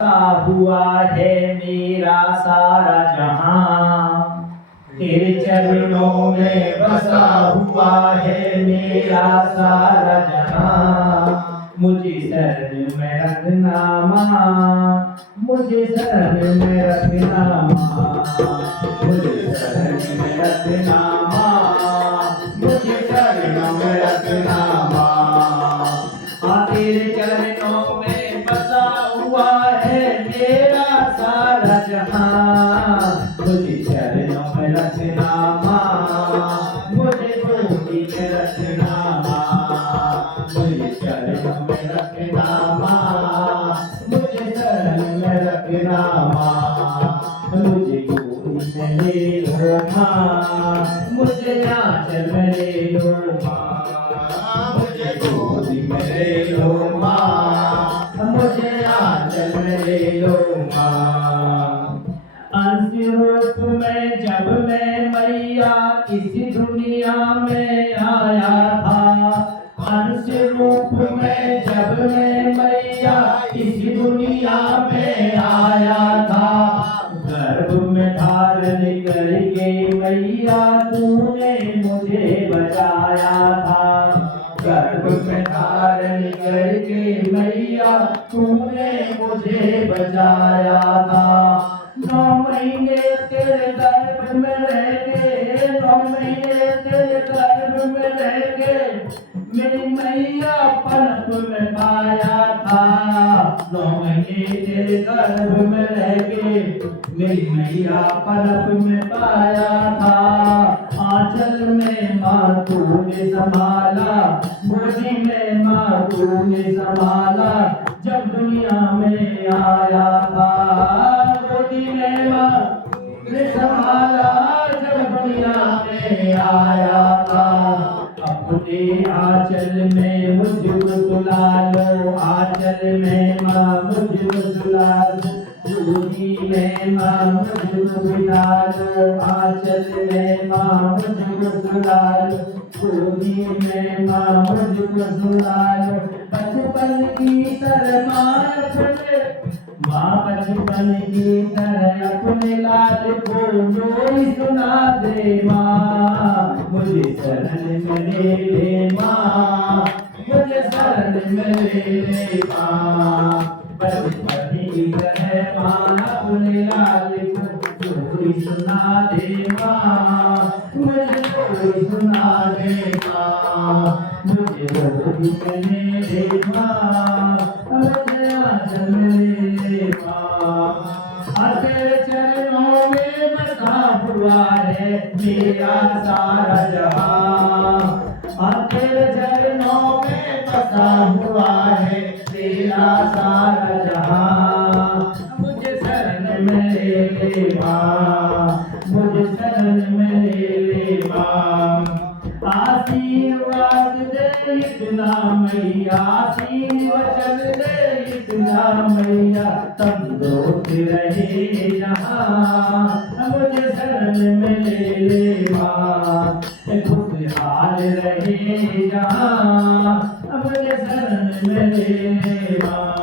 हुआ है मेरा सारा जहां, तेरे चरणों में बसा हुआ है मेरा सारा जहां। मुझे शरण में रखना माँ, मुझे शरण में रखना माँ, मुझे शरण में रखना माँ, मुझे शरण में रखना माँ। तेरे चरणों में बसा हुआ है मेरा सारा जहां, मुझे चरणों में रखना माँ, मुझे गोदी में रखना माँ, मुझे चरणों में रखना माँ, मुझे शरण में रखना माँ। मुझे गोदी में ले लो माँ, मुझे आंचल में ले लो माँ, मुझे गोदी में ले लो माँ, मुझे आंचल में ले लो माँ। अंश रूप में जब मैं मैया इस दुनिया में आया था, अंश रूप में जब मैं मैया इस दुनिया में आया था, गर्भ में धारण करके मैया तूने मुझे बचाया था, गर्भ में धारण करके मैया तूने मुझे बचाया था। 9 महीने तेरे गर्भ में रह के, 9 महीने तेरे गर्भ में रह के मेरी मैया पनप में पाया था, 9 महीने तेरे गर्भ में रह के मेरी मैया पनप में पाया था। आंचल में माँ तूने संभाला, गोदी में माँ तूने संभाला, जब दुनिया में आया था, गोदी में माँ ने संभाला, जब दुनिया में आया था। अपने आंचल में मुझको सुला लो, आंचल में माँ मुझको सुला लो, गोदी में माँ मुझको बिठा लो, आंचल में माँ मुझको सुला लो, गोदी में माँ मुझको सुला लो। बचपन की तरह माँ अपने, माँ बचपन की तरह अपने लाल को जोड़ी सुना दे माँ, मुझे शरण में ले ले माँ, मुझे शरण में ले ले माँ। बचपन की तरह माँ अपने लाल को जोड़ी सुना दे माँ, मुझे जोड़ी सुना दे माँ, मुझे गोदी में ले ले माँ, मुझे आंचल में ले ले माँ। तेरे चरणों में बसा हुआ है मेरा सारा जहां, तेरे चरणों में बसा हुआ है मेरा सारा जहां। मुझे शरण में ले ले माँ, मुझे शरण में ले ले माँ। आशीर्वाद दे इतना मैया, आशीर्वचन दे इतना मैया, तंदुरुस्त रहे जहाँ, मुझे शरण में ले ले माँ। खुशहाल रहे जहाँ, मुझे शरण में ले ले माँ,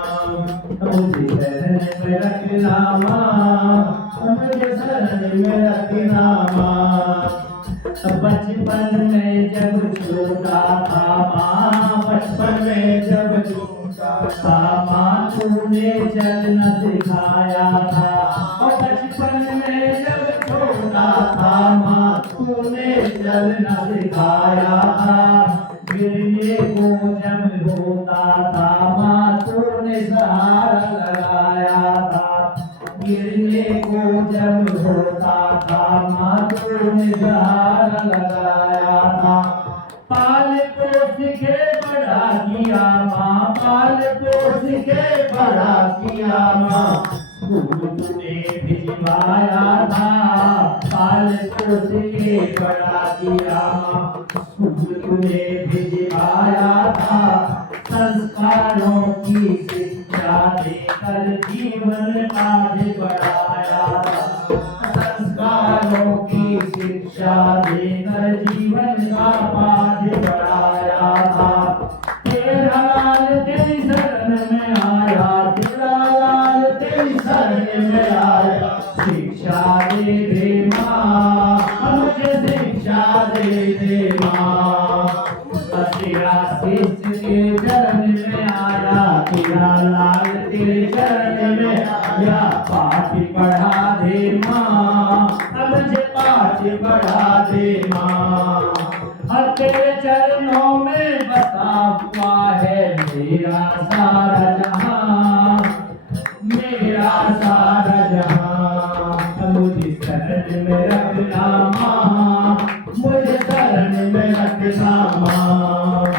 मुझे शरण में रखना माँ, मुझे शरण में रखना माँ। बचपन में जब छोटा था माँ, बचपन में जब छोटा था माँ, तूने चलना सिखाया था, और बचपन में जब छोटा था माँ, तूने चलना सिखाया था। गिरने को जब होता था माँ, तूने सहारा लगाया था, गिरने को जब होता था माँ, तूने सहारा लगाया था। पाल पोस के बड़ा किया माँ, पाल पोस के बड़ा किया माँ, स्कूल तूने भिजवाया था, पाल पोस के बड़ा किया माँ, स्कूल तूने भिजवाया था। संस्कारों की शिक्षा देकर जीवन आगे बढ़ाया था, संस्कारों की शिक्षा देकर जीवन का पाठ बढ़ाया था। तेरा लाल तेरी शरण में आया, तेरा लाल तेरी शरण में आया, शिक्षा दे माँ, मुझे शिक्षा दे माँ। तेरा शिष्य तेरे चरण में आया, तेरा लाल तेरे चरण में आया, पाठ पढ़ा दे माँ, मुझे पाठ पढ़ा दे माँ। और तेरे चरणों में बसा हुआ है मेरा सारा जहां, मेरा सारा जहां। मुझे शरण में रखना माँ, मुझे शरण में रखना माँ,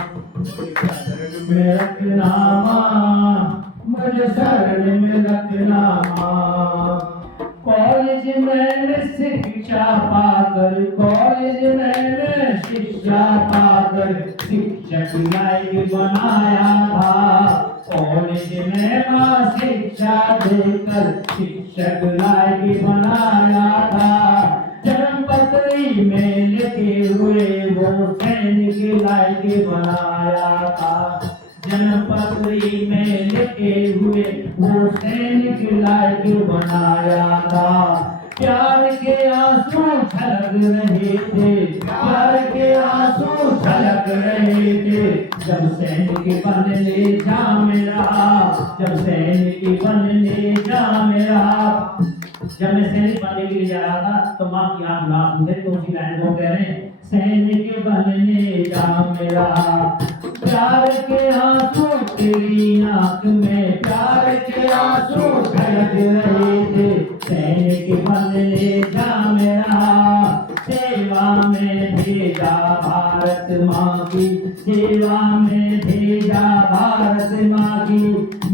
शरण में रखना माँ, मुझे शरण में रखना माँ। कॉलेज में शिक्षा पाकर, कॉलेज में शिक्षा पाकर शिक्षक लायक बनाया था। कॉलेज में माँ शिक्षा देकर शिक्षक लायक बनाया था। जन्म पत्री में लिखे हुए वो सैनिक लायक बनाया था। जन्म पत्री में लिखे हुए वो सैनिक लायक बनाया था। प्यार के आंसू छलक रहे थे, प्यार के आंसू छलक रहे थे, जब सैनिक बनने जा मेरा, जब सैनिक बनने जा मेरा। जब मैं सैनिक बनने के लिए जा रहा था तो माँ की आंख लाल हुए, तो उसी लाइन को कह रहे हैं, सैनिक बनने जा मेरा। प्यार के आंसू तेरी आंख में, प्यार के आंसू झलक रहे थे, सैनिक बनने जा मेरा। सेवा में भेजा भारत माँ की, सेवा में भेजा भारत माँ की।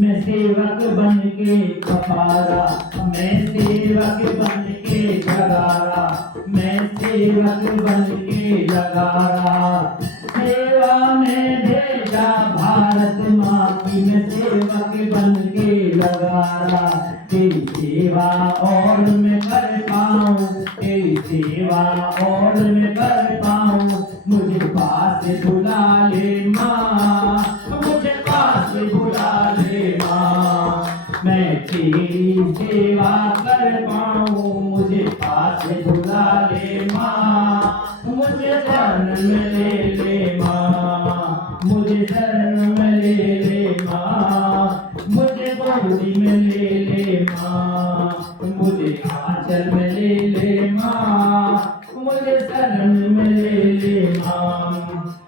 मैं सेवक बन के खपारा, मैं सेवक बन के जगारा, मैं सेवक बन के जगारा। सेवा में भेजा भारत माँ की, मैं सेवक बन के लगारा। तेरी सेवा और मैं कर पाऊँ, तेरी सेवा और मैं कर पाऊँ। मुझे पास बुला ले माँ, मुझे पास बुला ले माँ। मैं तेरी सेवा कर पाऊँ, मुझे पास बुला ले माँ। मुझे शरण में ले माँ, मुझे शरण में ले माँ। मुझे गोदी में ले माँ, मुझे आंचल में ले माँ। मुझे शरण में ले माँ।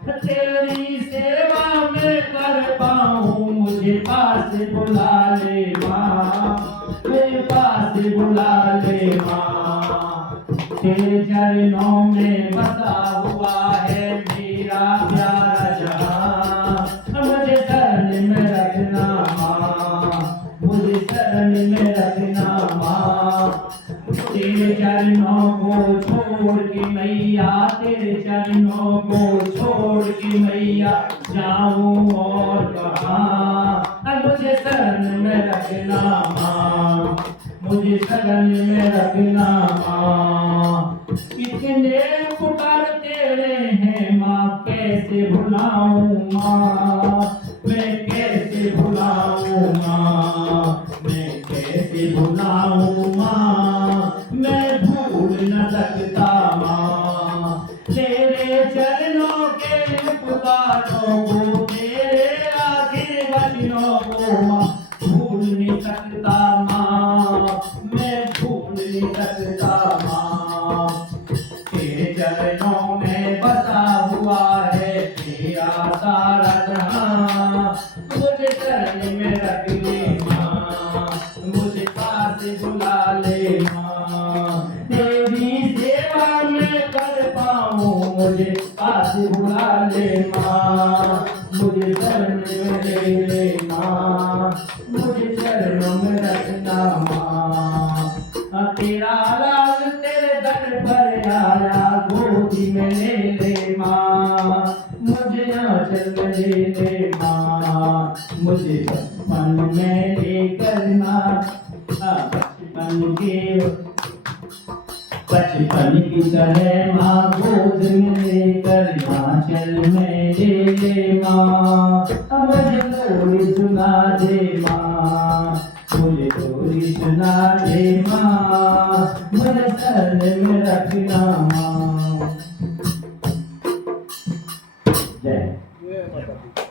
तेरी सेवा में कर पाऊँ, मुझे पास बुला ले माँ, मेरे पास बुला ले माँ। तेरे चरणों में बसा हुआ है मेरा प्यारा जहां। मुझे शरण में रखना माँ, मुझे शरण में रखना माँ। तेरे चरणों को छोड़ के मैया, तेरे चरणों को छोड़ के मैया जाऊं और कहाँ। मुझे शरण में रखना माँ, मुझे शरण में रखना माँ। कितने पुकार तेरे हैं माँ, कैसे भुलाऊं माँ, मैं कैसे भुलाऊं माँ, मैं कैसे भुलाऊं माँ। मैं भूल न सकता माँ तेरे चरणों के पुकारों को, तेरे आखिर वचनों को माँ। भूल नहीं सकता माँ, मैं भूल नहीं सकता माँ। तेरे चरणों में बसा हुआ है तेरा सारा जहां। मुझे शरण में रख ले माँ, मुझे पास बुला ले माँ। तेरी सेवा में कर पाऊँ, मुझे पास बुला ले माँ। मुझे शरण में ले माँ, मुझे चरणों में रखना माँ। तेरा लाल तेरे दर पर आया, गोदी में ले माँ। मुझे आंचल में ले माँ, मुझे बचपन में लेकर माँ। बचपन की तरह माँ गोद में लेकर आंचल में ले माँ। मुझे लोरी सुना दे माँ, मुझे चोरी सुना दे माँ, मुझे शरण में रखना माँ। जय।